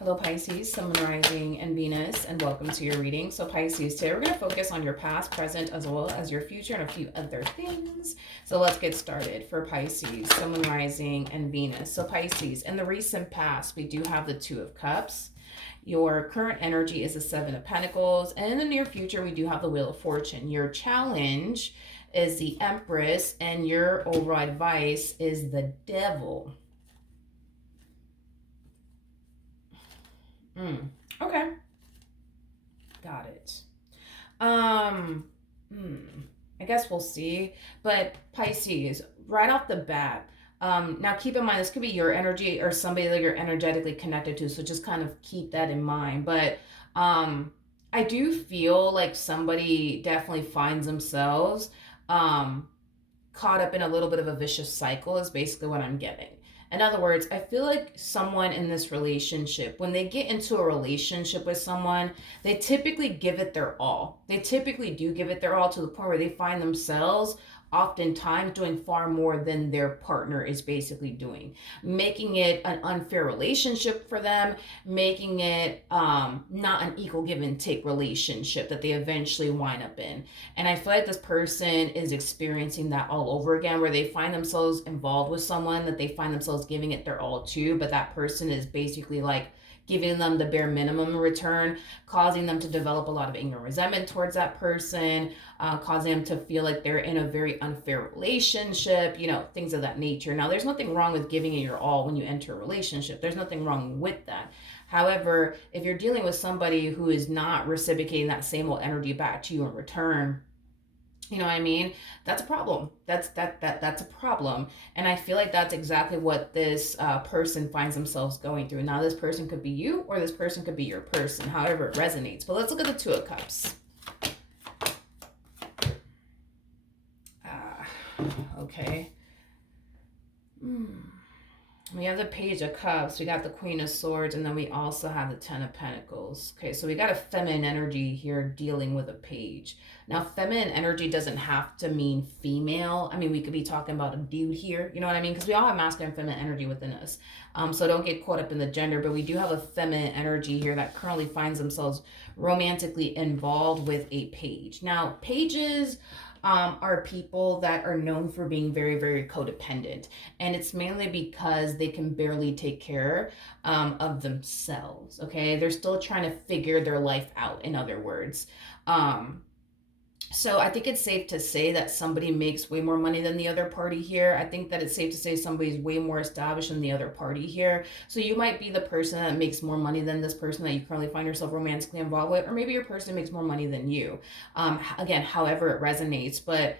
Hello Pisces, Sun, Moon, Rising, and Venus, and welcome to your reading. So Pisces, today we're going to focus on your past, present, as well as your future and a few other things. So let's get started for Pisces, Sun, Moon, Rising, and Venus. So Pisces, in the recent past, we do have the Two of Cups. Your current energy is the Seven of Pentacles, and in the near future, we do have the Wheel of Fortune. Your challenge is the Empress, and your overall advice is the Devil. Okay. Got it. Um, I guess we'll see. But Pisces, right off the bat, now keep in mind this could be your energy or somebody that you're energetically connected to, so just kind of keep that in mind. But I do feel like somebody definitely finds themselves caught up in a little bit of a vicious cycle is basically what I'm getting. In other words, I feel like someone in this relationship, when they get into a relationship with someone, they typically give it their all. They typically do give it their all to the point where they find themselves oftentimes doing far more than their partner is basically doing, making it an unfair relationship for them, making it not an equal give and take relationship that they eventually wind up in. And I feel like this person is experiencing that all over again, where they find themselves involved with someone that they find themselves giving it their all to, but that person is basically like giving them the bare minimum in return, causing them to develop a lot of anger and resentment towards that person, causing them to feel like they're in a very unfair relationship, things of that nature. Now, there's nothing wrong with giving it your all when you enter a relationship. There's nothing wrong with that. However, if you're dealing with somebody who is not reciprocating that same old energy back to you in return, you know what I mean? That's a problem. That's a problem. And I feel like that's exactly what this person finds themselves going through. Now, this person could be you, or this person could be your person, however it resonates. But let's look at the Two of Cups. Okay. We have the Page of Cups, we got the Queen of Swords, and then we also have the Ten of Pentacles. Okay, so we got a feminine energy here dealing with a page. Now, feminine energy doesn't have to mean female. I mean, we could be talking about a dude here, you know what I mean? Because we all have masculine and feminine energy within us. So don't get caught up in the gender, but we do have a feminine energy here that currently finds themselves romantically involved with a page. Now, pages are people that are known for being very, very codependent. And it's mainly because they can barely take care of themselves, okay? They're still trying to figure their life out, in other words. So I think it's safe to say that somebody makes way more money than the other party here. I think that it's safe to say somebody's way more established than the other party here. So you might be the person that makes more money than this person that you currently find yourself romantically involved with, or maybe your person makes more money than you. Again, however it resonates. But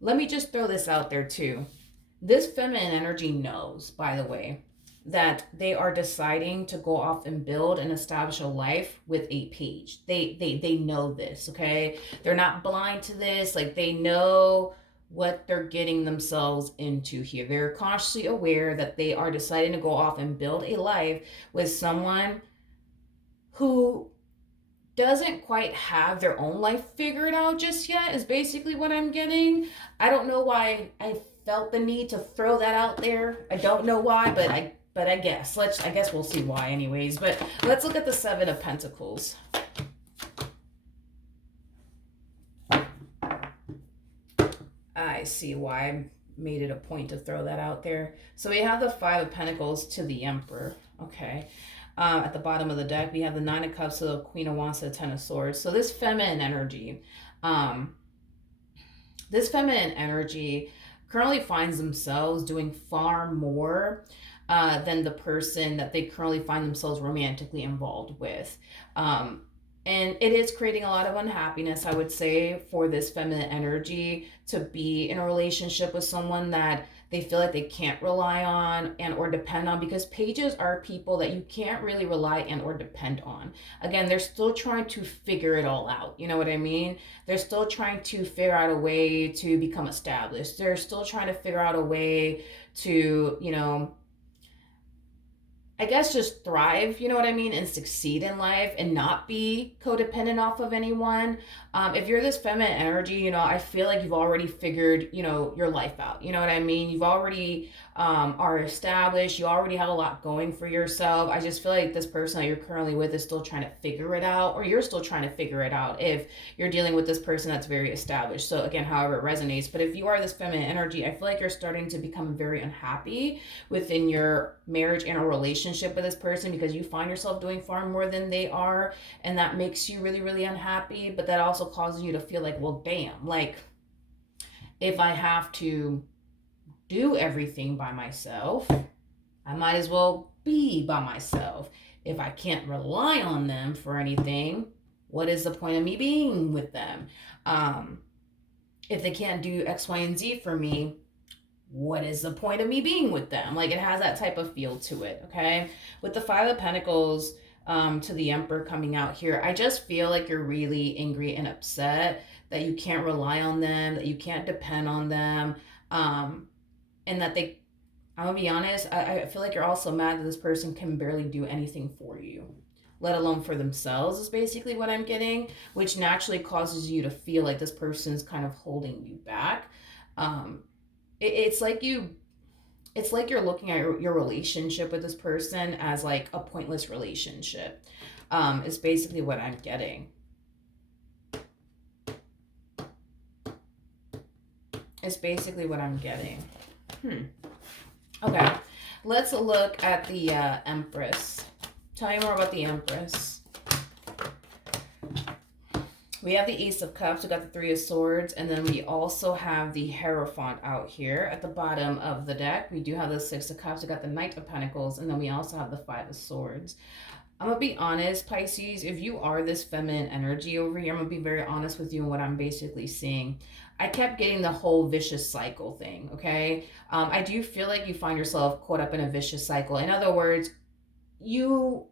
let me just throw this out there too. This feminine energy knows, by the way, that they are deciding to go off and build and establish a life with a page. They know this, okay? They're not blind to this. Like, they know what they're getting themselves into here. They're consciously aware that they are deciding to go off and build a life with someone who doesn't quite have their own life figured out just yet, is basically what I'm getting. I don't know why I felt the need to throw that out there. I don't know why, but I guess we'll see why anyways. But let's look at the Seven of Pentacles. I see why I made it a point to throw that out there. So we have the Five of Pentacles to the Emperor. Okay. At the bottom of the deck, we have the Nine of Cups to the Queen of Wands to the Ten of Swords. So this feminine energy, currently finds themselves doing far more than the person that they currently find themselves romantically involved with. And it is creating a lot of unhappiness, I would say, for this feminine energy to be in a relationship with someone that they feel like they can't rely on and or depend on, because pages are people that you can't really rely and or depend on. Again, they're still trying to figure it all out. You know what I mean? They're still trying to figure out a way to become established. They're still trying to figure out a way to, I guess just thrive, you know what I mean, and succeed in life and not be codependent off of anyone. If you're this feminine energy, I feel like you've already figured, your life out. You know what I mean? You've already are established. You already have a lot going for yourself. I just feel like this person that you're currently with is still trying to figure it out, or you're still trying to figure it out if you're dealing with this person that's very established. So again, however it resonates. But if you are this feminine energy, I feel like you're starting to become very unhappy within your marriage and a relationship with this person because you find yourself doing far more than they are, and that makes you really, really unhappy. But that also causes you to feel like, well, damn, like if I have to do everything by myself, I might as well be by myself. If I can't rely on them for anything, what is the point of me being with them? Um, if they can't do X, Y, and Z for me, what is the point of me being with them? Like, it has that type of feel to it, okay? With the Five of Pentacles to the Emperor coming out here, I just feel like you're really angry and upset that you can't rely on them, that you can't depend on them, and that they, I'm gonna be honest, I feel like you're also mad that this person can barely do anything for you, let alone for themselves, is basically what I'm getting, which naturally causes you to feel like this person's kind of holding you back. It's like you're looking at your relationship with this person as like a pointless relationship. Is basically what I'm getting. It's basically what I'm getting. Okay, let's look at the Empress. Tell you more about the Empress. We have the Ace of Cups, we got the Three of Swords, and then we also have the Hierophant out here at the bottom of the deck. We do have the Six of Cups, we got the Knight of Pentacles, and then we also have the Five of Swords. I'm going to be honest, Pisces, if you are this feminine energy over here, I'm going to be very honest with you in what I'm basically seeing. I kept getting the whole vicious cycle thing, okay? I do feel like you find yourself caught up in a vicious cycle. In other words, you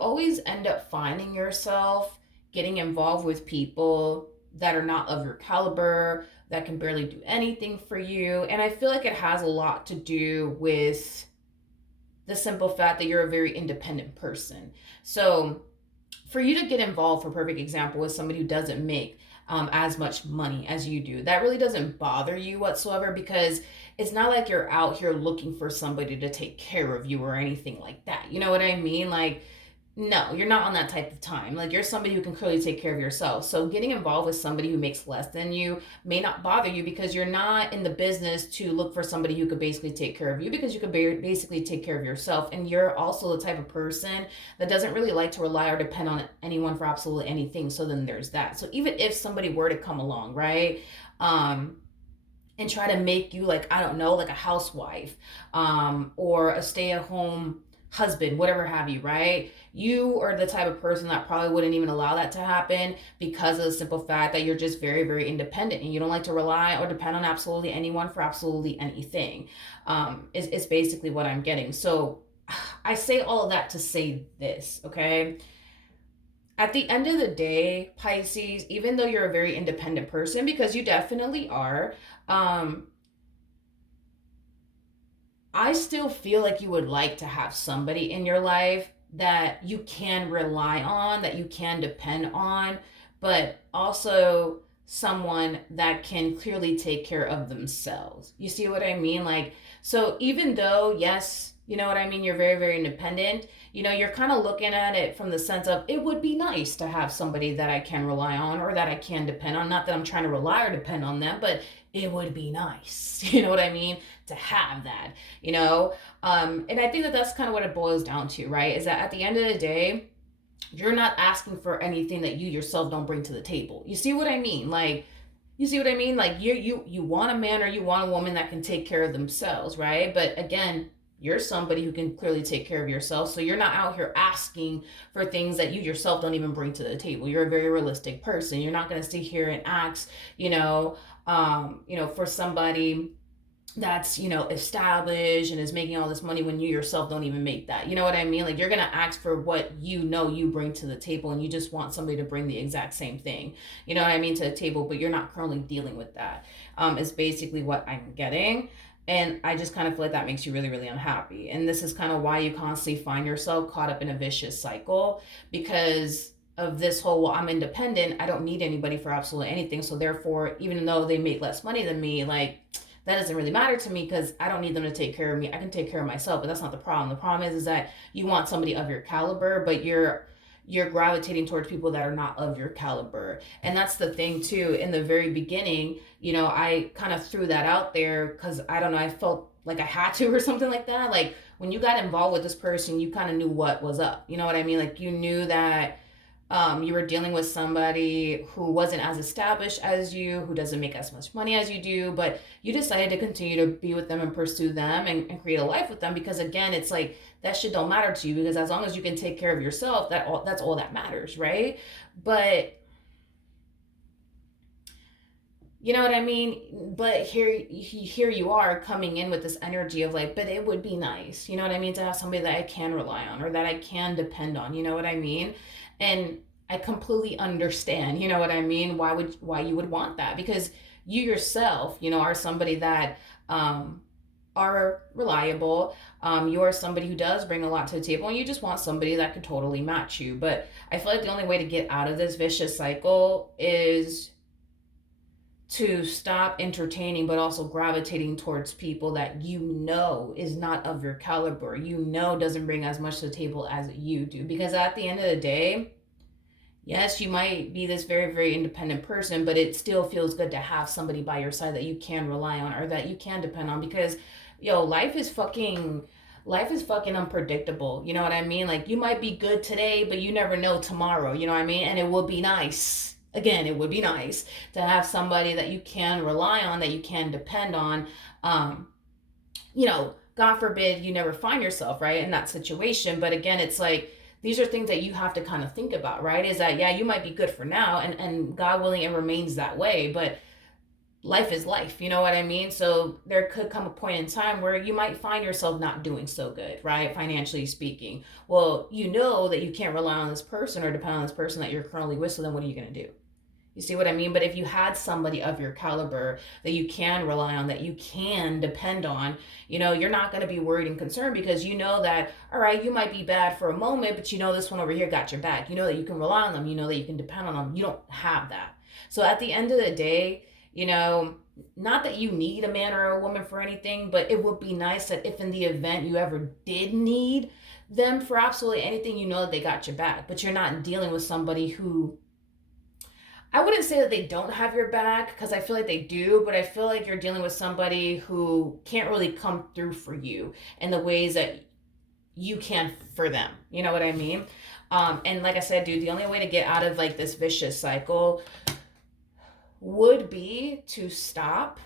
always end up finding yourself getting involved with people that are not of your caliber, that can barely do anything for you. And I feel like it has a lot to do with the simple fact that you're a very independent person. So for you to get involved, for perfect example, with somebody who doesn't make as much money as you do, that really doesn't bother you whatsoever, because it's not like you're out here looking for somebody to take care of you or anything like that. You know what I mean? Like, no, you're not on that type of time. Like, you're somebody who can clearly take care of yourself. So getting involved with somebody who makes less than you may not bother you, because you're not in the business to look for somebody who could basically take care of you, because you could basically take care of yourself. And you're also the type of person that doesn't really like to rely or depend on anyone for absolutely anything. So then there's that. So even if somebody were to come along, right? And try to make you, like, I don't know, like a housewife, or a stay-at-home husband, whatever have you, right? You are the type of person that probably wouldn't even allow that to happen, because of the simple fact that you're just very, very independent, and you don't like to rely or depend on absolutely anyone for absolutely anything. Is basically what I'm getting. So I say all of that to say this, okay? At the end of the day, Pisces, even though you're a very independent person, because you definitely are, I still feel like you would like to have somebody in your life that you can rely on, that you can depend on, but also someone that can clearly take care of themselves. You see what I mean? Like, so even though, yes, you know what I mean, you're very, very independent, you know, you're kind of looking at it from the sense of, it would be nice to have somebody that I can rely on, or that I can depend on. Not that I'm trying to rely or depend on them, but it would be nice, you know what I mean, to have that, you know? And I think that that's kind of what it boils down to, right? Is that at the end of the day, you're not asking for anything that you yourself don't bring to the table. You see what I mean? Like, you see what I mean? Like, you want a man or you want a woman that can take care of themselves, right? But again, you're somebody who can clearly take care of yourself. So you're not out here asking for things that you yourself don't even bring to the table. You're a very realistic person. You're not going to sit here and ask, for somebody that's, established and is making all this money when you yourself don't even make that. You know what I mean? Like, you're going to ask for what you bring to the table, and you just want somebody to bring the exact same thing, you know what I mean, to the table, but you're not currently dealing with that, is basically what I'm getting. And I just kind of feel like that makes you really, really unhappy. And this is kind of why you constantly find yourself caught up in a vicious cycle, because of this whole, well, I'm independent, I don't need anybody for absolutely anything. So therefore, even though they make less money than me, like, that doesn't really matter to me because I don't need them to take care of me. I can take care of myself, but that's not the problem. The problem is that you want somebody of your caliber, but you're gravitating towards people that are not of your caliber. And that's the thing too. In the very beginning, I kind of threw that out there because I don't know, I felt like I had to or something like that. Like when you got involved with this person, you kind of knew what was up. You know what I mean? Like you knew that you were dealing with somebody who wasn't as established as you, who doesn't make as much money as you do, but you decided to continue to be with them and pursue them and create a life with them because again, it's like that shit don't matter to you because as long as you can take care of yourself, that's all that matters, right? But you know what I mean? But here you are coming in with this energy of like, but it would be nice, you know what I mean, to have somebody that I can rely on or that I can depend on, you know what I mean? And I completely understand, you know what I mean, why you would want that because you yourself, are somebody that are reliable. You are somebody who does bring a lot to the table, and you just want somebody that could totally match you. But I feel like the only way to get out of this vicious cycle is to stop entertaining but also gravitating towards people that is not of your caliber, doesn't bring as much to the table as you do. Because at the end of the day, yes, you might be this very, very independent person, but it still feels good to have somebody by your side that you can rely on or that you can depend on because, life is fucking unpredictable. You know what I mean? Like you might be good today, but you never know tomorrow. You know what I mean? And it would be nice. Again, it would be nice to have somebody that you can rely on, that you can depend on. Um, God forbid you never find yourself, right, in that situation. But again, it's like these are things that you have to kind of think about, right? Is that, yeah, you might be good for now, and God willing, it remains that way. But life is life, you know what I mean? So there could come a point in time where you might find yourself not doing so good, right? Financially speaking. Well, you know that you can't rely on this person or depend on this person that you're currently with, so then what are you going to do? You see what I mean? But if you had somebody of your caliber that you can rely on, that you can depend on, you're not going to be worried and concerned because you know that, all right, you might be bad for a moment, but this one over here got your back. You know that you can rely on them. You know that you can depend on them. You don't have that. So at the end of the day, not that you need a man or a woman for anything, but it would be nice that if in the event you ever did need them for absolutely anything, that they got your back. But you're not dealing with somebody who, I wouldn't say that they don't have your back because I feel like they do, but I feel like you're dealing with somebody who can't really come through for you in the ways that you can for them. You know what I mean? And like I said, dude, the only way to get out of like this vicious cycle would be to stop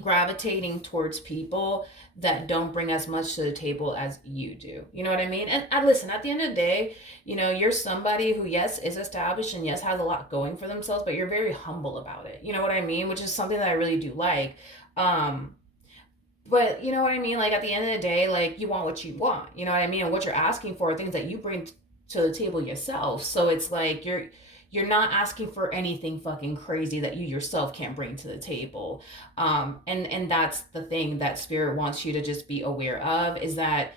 gravitating towards people that don't bring as much to the table as you do. You know what I mean? And listen, at the end of the day, you're somebody who, yes, is established and yes, has a lot going for themselves, but you're very humble about it. You know what I mean? Which is something that I really do like. But you know what I mean? Like at the end of the day, like you want what you want. You know what I mean? And what you're asking for are things that you bring to the table yourself. So it's like you're not asking for anything fucking crazy that you yourself can't bring to the table. And that's the thing that spirit wants you to just be aware of, is that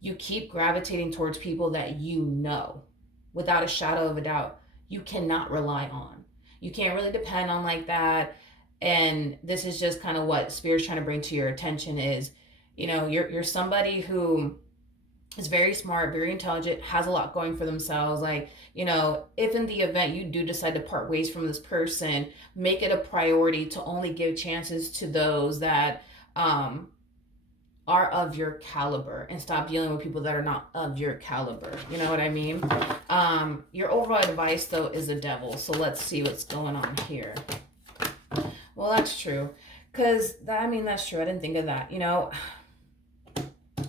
you keep gravitating towards people that without a shadow of a doubt, you cannot rely on. You can't really depend on like that. And this is just kind of what spirit's trying to bring to your attention is, you're somebody who is very smart, very intelligent, has a lot going for themselves. Like, if in the event you do decide to part ways from this person, make it a priority to only give chances to those that are of your caliber and stop dealing with people that are not of your caliber. You know what I mean? Your overall advice, though, is the devil. So let's see what's going on here. Well, that's true. Because, that's true. I didn't think of that.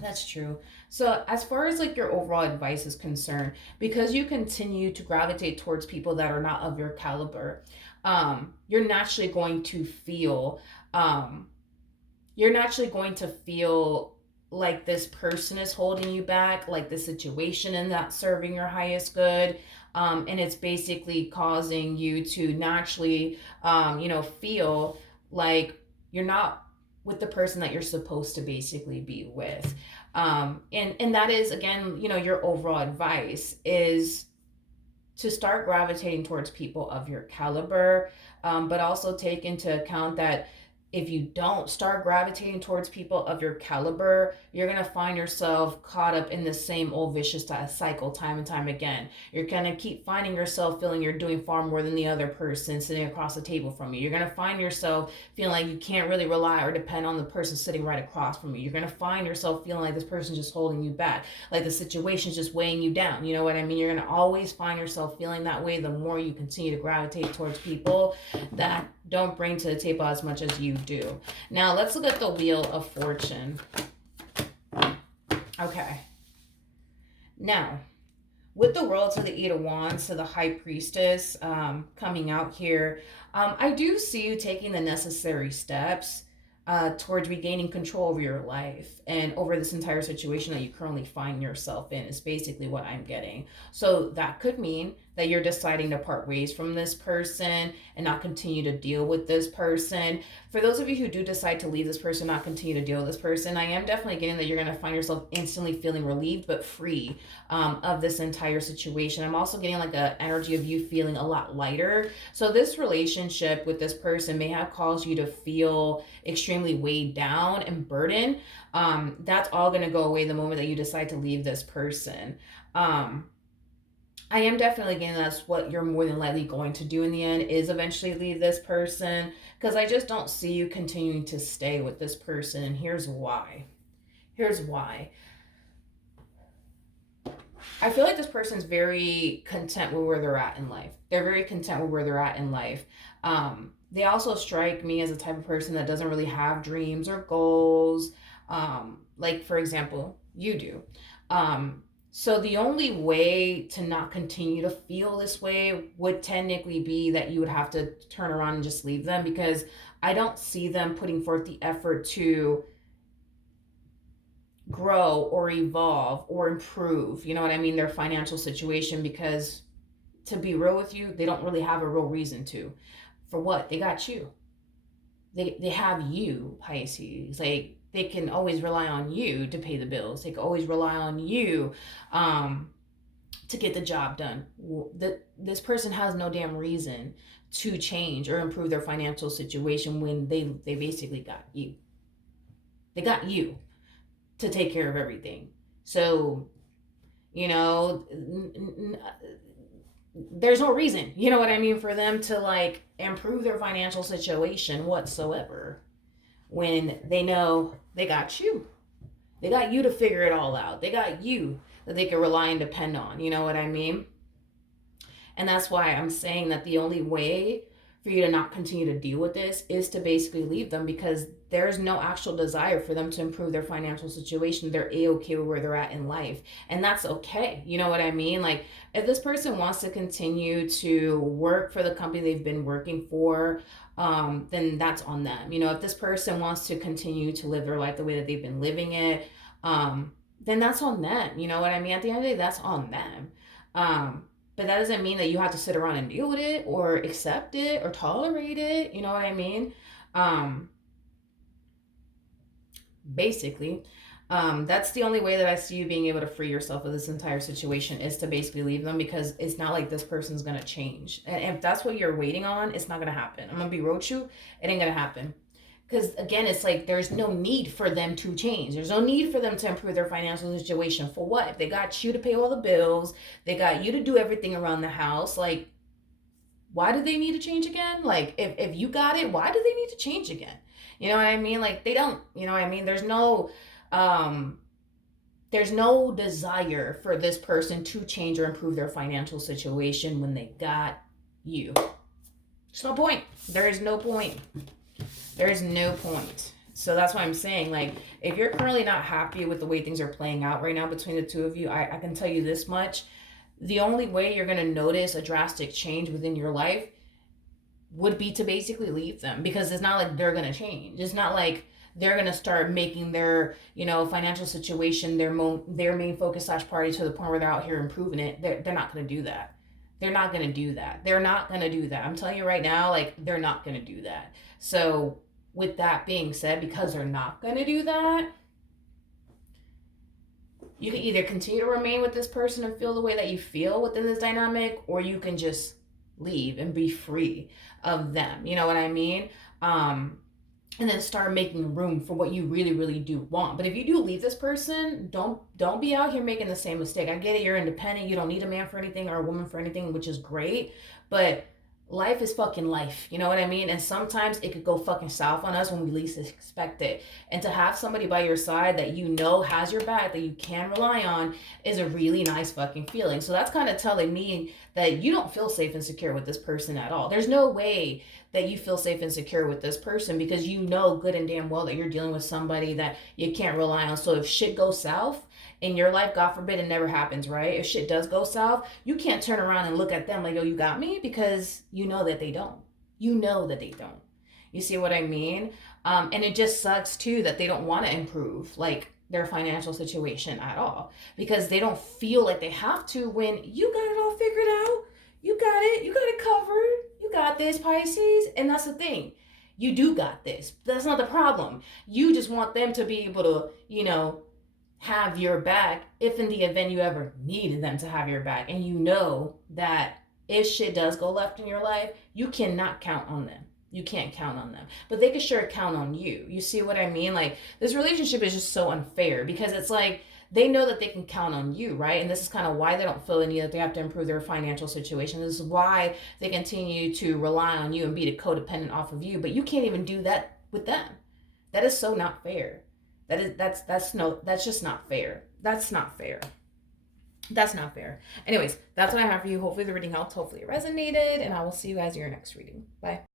That's true. So as far as like your overall advice is concerned, because you continue to gravitate towards people that are not of your caliber, you're naturally going to feel, like this person is holding you back, like the situation is not serving your highest good. And it's basically causing you to naturally, feel like you're not with the person that you're supposed to basically be with. And that is, again, your overall advice is to start gravitating towards people of your caliber, but also take into account that if you don't start gravitating towards people of your caliber, you're going to find yourself caught up in the same old vicious cycle time and time again. You're going to keep finding yourself feeling you're doing far more than the other person sitting across the table from you. You're going to find yourself feeling like you can't really rely or depend on the person sitting right across from you. You're going to find yourself feeling like this person's just holding you back, like the situation's just weighing you down. You know what I mean? You're going to always find yourself feeling that way the more you continue to gravitate towards people that don't bring to the table as much as you do. Now let's look at the Wheel of Fortune. Okay. Now, with the World to the Eight of Wands to the High Priestess coming out here, I do see you taking the necessary steps towards regaining control over your life and over this entire situation that you currently find yourself in is basically what I'm getting. So that could mean that you're deciding to part ways from this person and not continue to deal with this person. For those of you who do decide to leave this person, not continue to deal with this person, I am definitely getting that you're going to find yourself instantly feeling relieved but free of this entire situation. I'm also getting like an energy of you feeling a lot lighter. So this relationship with this person may have caused you to feel extremely weighed down and burdened. That's all going to go away the moment that you decide to leave this person. I am definitely getting that's what you're more than likely going to do in the end is eventually leave this person, because I just don't see you continuing to stay with this person. And here's why. I feel like this person's very content with where they're at in life. They're very content with where they're at in life. They also strike me as a type of person that doesn't really have dreams or goals. Like, for example, you do. So the only way to not continue to feel this way would technically be that you would have to turn around and just leave them, because I don't see them putting forth the effort to grow or evolve or improve, you know what I mean, their financial situation, because to be real with you, they don't really have a real reason to. For what? They got you. They have you, Pisces. Like, they can always rely on you to pay the bills. They can always rely on you to get the job done. This person has no damn reason to change or improve their financial situation when they basically got you. They got you to take care of everything. So, you know, there's no reason, you know what I mean, for them to like improve their financial situation whatsoever when they know they got you. They got you to figure it all out. They got you that they can rely and depend on, you know what I mean? And that's why I'm saying that the only way for you to not continue to deal with this is to basically leave them, because there's no actual desire for them to improve their financial situation. They're a-okay with where they're at in life, and that's okay, you know what I mean? Like, if this person wants to continue to work for the company they've been working for, then that's on them. You know, if this person wants to continue to live their life the way that they've been living it, then that's on them, you know what I mean? At the end of the day, that's on them. But that doesn't mean that you have to sit around and deal with it or accept it or tolerate it. You know what I mean? Basically, that's the only way that I see you being able to free yourself of this entire situation, is to basically leave them, because it's not like this person's going to change. And if that's what you're waiting on, it's not going to happen. I'm going to be real with you. It ain't going to happen. Because again, it's like there's no need for them to change. There's no need for them to improve their financial situation. For what? If they got you to pay all the bills, they got you to do everything around the house, like, why do they need to change again? Like, if you got it, why do they need to change again? You know what I mean? Like, they don't, you know what I mean? There's no desire for this person to change or improve their financial situation when they got you. There's no point. There is no point. There is no point. So that's why I'm saying, like, if you're currently not happy with the way things are playing out right now between the two of you, I can tell you this much. The only way you're going to notice a drastic change within your life would be to basically leave them, because it's not like they're going to change. It's not like they're going to start making their, you know, financial situation their main focus / priority to the point where they're out here improving it. They're not going to do that. They're not going to do that. They're not going to do that. I'm telling you right now, like, they're not going to do that. So with that being said, because they're not going to do that, you can either continue to remain with this person and feel the way that you feel within this dynamic, or you can just leave and be free of them. You know what I mean? and then start making room for what you really really do want. But if you do leave this person, don't be out here making the same mistake. I get it, you're independent, you don't need a man for anything or a woman for anything, which is great, but life is fucking life, you know what I mean? And sometimes it could go fucking south on us when we least expect it. And to have somebody by your side that you know has your back, that you can rely on, is a really nice fucking feeling. So that's kind of telling me that you don't feel safe and secure with this person at all. There's no way that you feel safe and secure with this person, because you know good and damn well that you're dealing with somebody that you can't rely on. So if shit goes south in your life, God forbid it never happens, right? If shit does go south, you can't turn around and look at them like, yo, you got me, because you know that they don't. You know that they don't. You see what I mean? And it just sucks too that they don't want to improve like their financial situation at all, because they don't feel like they have to when you got it all figured out. You got it. You got it covered. You got this, Pisces. And that's the thing. You do got this. That's not the problem. You just want them to be able to, have your back if in the event you ever needed them to have your back. And you know that if shit does go left in your life, you cannot count on them. You can't count on them. But they can sure count on you. You see what I mean? Like, this relationship is just so unfair, because it's like they know that they can count on you, right? And this is kind of why they don't feel the need that they have to improve their financial situation. This is why they continue to rely on you and be codependent off of you. But you can't even do that with them. That is so not fair. That's just not fair. That's not fair. That's not fair. Anyways, that's what I have for you. Hopefully the reading helped. Hopefully it resonated. And I will see you guys in your next reading. Bye.